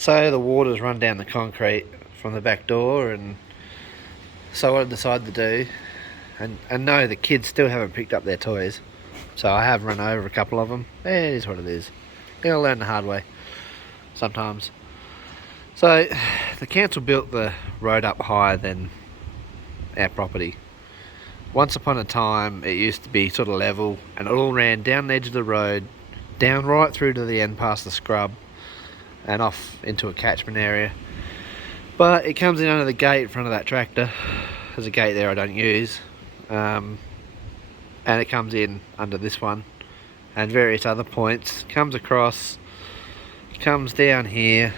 So the water's run down the concrete from the back door, and so what I decided to do, and no, the kids still haven't picked up their toys, so I have run over a couple of them. It is what it is. You gotta learn the hard way sometimes. So the council built the road up higher than our property. Once upon a time it used to be sort of level, and it all ran down the edge of the road, down right through to the end past the scrub and off into a catchment area. But it comes in under the gate in front of that tractor. There's a gate there I don't use, and it comes in under this one and various other points, comes across, comes down here,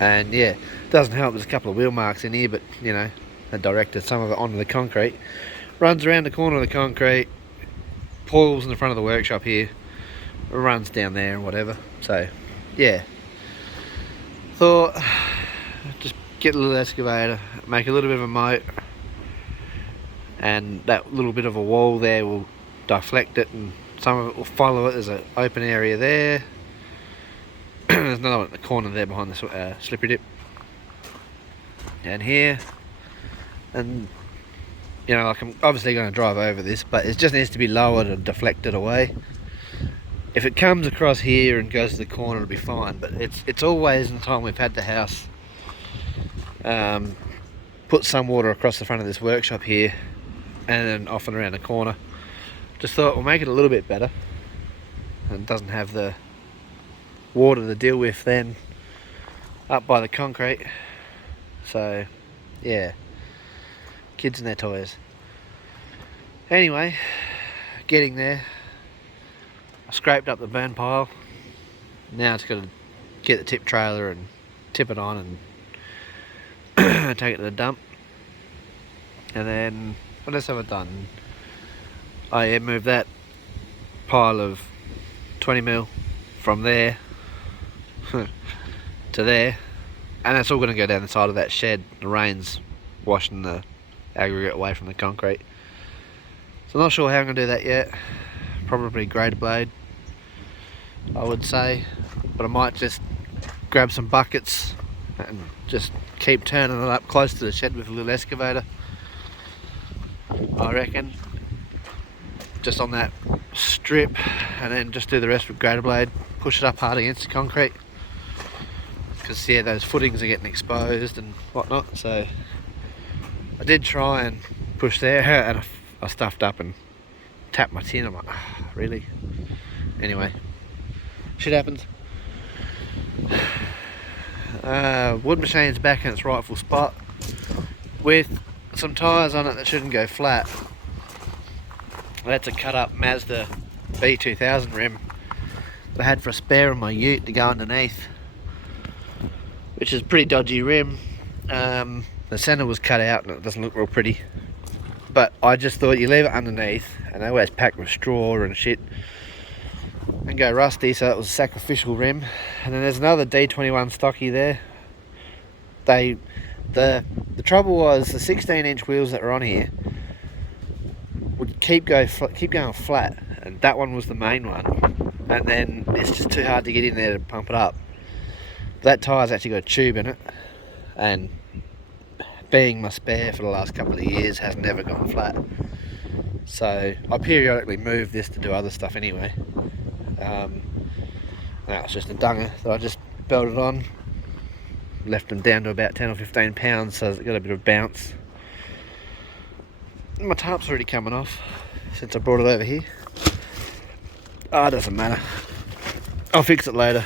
and yeah, doesn't help there's a couple of wheel marks in here, but you know, I directed some of it onto the concrete, runs around the corner of the concrete, pulls in the front of the workshop here, runs down there and whatever. So yeah, thought just get a little excavator, make a little bit of a moat, and that little bit of a wall there will deflect it, and some of it will follow it. There's an open area there. There's another one at the corner there behind the slippery dip, and here, and you know, like I'm obviously going to drive over this, but it just needs to be lowered and deflected away. If it comes across here and goes to the corner, it'll be fine, but it's always, in the time we've had the house, put some water across the front of this workshop here and then off and around the corner. Just thought we'll make it a little bit better, and it doesn't have the water to deal with then up by the concrete. So yeah, kids and their toys. Anyway, getting there. I scraped up the burn pile. Now it's got to get the tip trailer and tip it on and take it to the dump. And then what else have I done? I moved that pile of 20mm from there to there, and that's all going to go down the side of that shed. The rain's washing the aggregate away from the concrete, so I'm not sure how I'm going to do that yet. Probably grader blade, I would say, but I might just grab some buckets and just keep turning it up close to the shed with a little excavator, I reckon, just on that strip, and then just do the rest with grader blade, push it up hard against the concrete, because yeah, those footings are getting exposed and whatnot. So I did try and push there, and I stuffed up and tapped my tin. I'm like, oh, really? Anyway, shit happens. Wood machine's back in its rightful spot with some tyres on it that shouldn't go flat. That's a cut up Mazda B2000 rim that I had for a spare on my ute to go underneath, which is a pretty dodgy rim. The centre was cut out and it doesn't look real pretty, but I just thought you leave it underneath, and they always packed with straw and shit and go rusty, so that was a sacrificial rim. And then there's another D21 stocky there. The trouble was the 16-inch wheels that were on here would keep going flat, and that one was the main one, and then it's just too hard to get in there to pump it up. That tyre's actually got a tube in it, and being my spare for the last couple of years has never gone flat, so I periodically move this to do other stuff anyway. Now it's just a dunger that I just belted on, left them down to about 10 or 15 pounds, so it's got a bit of bounce. My tarp's already coming off since I brought it over here. Oh, it doesn't matter, I'll fix it later.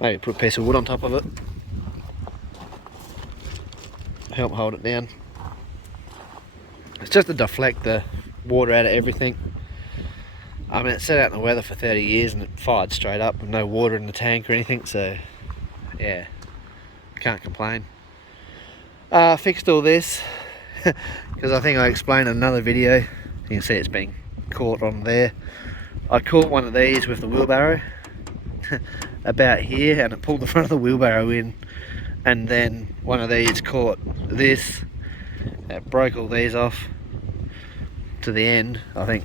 Maybe put a piece of wood on top of it, help hold it down. It's just to deflect the water out of everything. I mean, it sat out in the weather for 30 years and it fired straight up with no water in the tank or anything, so yeah, can't complain. Fixed all this because I think I explained in another video. You can see it's been caught on there. I caught one of these with the wheelbarrow about here, and it pulled the front of the wheelbarrow in, and then one of these caught this. It broke all these off to the end. I think,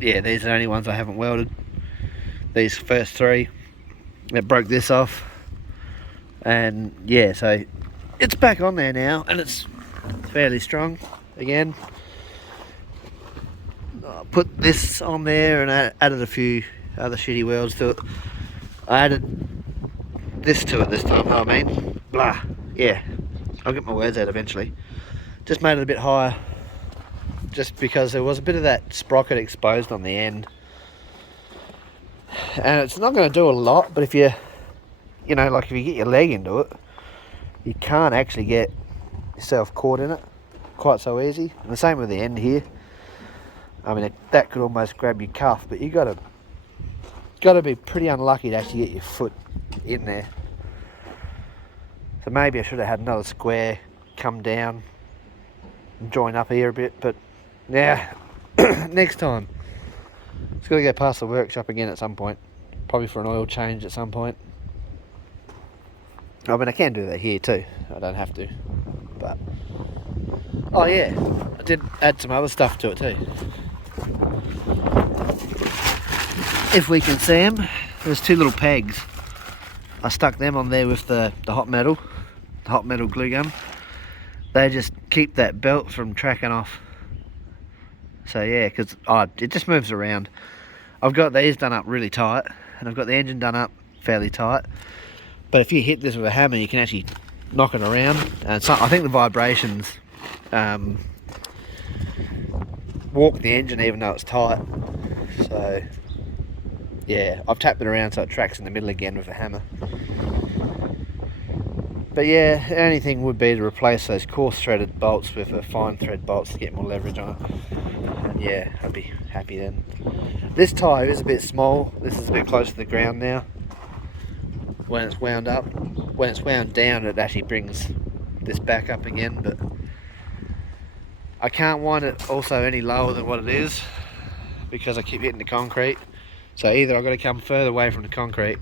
yeah, these are the only ones I haven't welded, these first three. It broke this off, And yeah, so it's back on there now, and it's fairly strong again. I put this on there and added a few other shitty welds to it. I added this to it this time, I mean, blah, yeah, I'll get my words out eventually. Just made it a bit higher, just because there was a bit of that sprocket exposed on the end. And it's not going to do a lot, but if you know, like if you get your leg into it, you can't actually get yourself caught in it quite so easy. And the same with the end here. I mean, that could almost grab your cuff, but you got to be pretty unlucky to actually get your foot in there. So maybe I should have had another square come down and join up here a bit, but yeah, next time. It's got to go past the workshop again at some point, probably for an oil change at some point. I mean, I can do that here too, I don't have to, but oh yeah, I did add some other stuff to it too. If we can see them, there's two little pegs. I stuck them on there with the hot metal glue gun. They just keep that belt from tracking off. So yeah, because it just moves around. I've got these done up really tight, and I've got the engine done up fairly tight. But if you hit this with a hammer, you can actually knock it around. And so, I think the vibrations walk the engine even though it's tight. So yeah, I've tapped it around so it tracks in the middle again with a hammer. But yeah, the only thing would be to replace those coarse threaded bolts with a fine thread bolts to get more leverage on it. And yeah, I'd be happy then. This tyre is a bit small. This is a bit close to the ground now. When it's wound up, when it's wound down, it actually brings this back up again, but I can't wind it also any lower than what it is because I keep hitting the concrete. So either I've got to come further away from the concrete,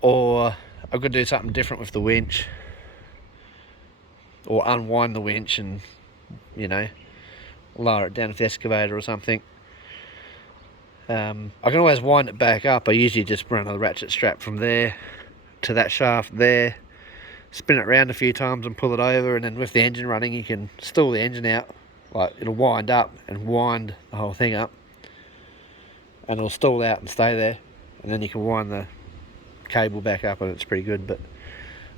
or I've got to do something different with the winch, or unwind the winch and, you know, lower it down with the excavator or something. I can always wind it back up. I usually just run a ratchet strap from there to that shaft there, spin it around a few times and pull it over, and then with the engine running you can stall the engine out, like it'll wind up and wind the whole thing up, and it'll stall out and stay there, and then you can wind the cable back up and it's pretty good. But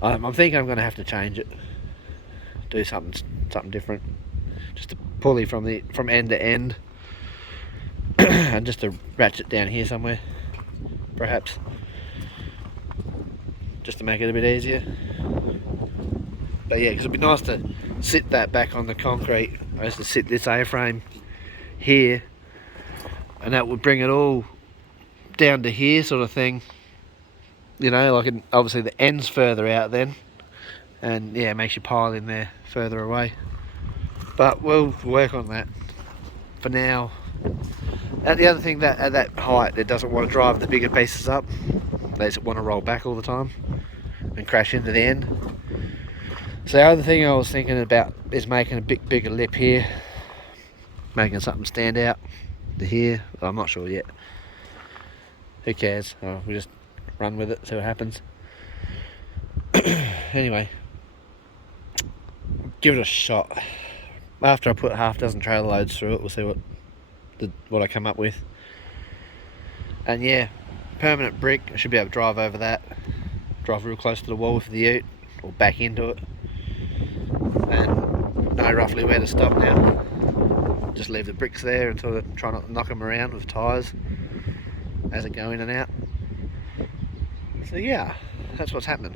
I'm thinking I'm going to have to change it, do something different, just a pulley from end to end and just a ratchet down here somewhere perhaps, just to make it a bit easier. But yeah, because it'd be nice to sit that back on the concrete. I used to sit this A-frame here, and that would bring it all down to here sort of thing, you know, like obviously the end's further out then, and yeah, it makes you pile in there further away. But we'll work on that for now. And the other thing, that at that height it doesn't want to drive the bigger pieces up, they just want to roll back all the time and crash into the end. So the other thing I was thinking about is making a bit bigger lip here, making something stand out to here. I'm not sure yet, who cares, we'll just run with it, see what happens. Anyway, give it a shot. After I put half dozen trailer loads through it, we'll see what I come up with. And yeah, permanent brick, I should be able to drive over that, drive real close to the wall with the ute, or back into it, and know roughly where to stop now. Just leave the bricks there and sort of try not to knock them around with tyres as they go in and out. So yeah, that's what's happening.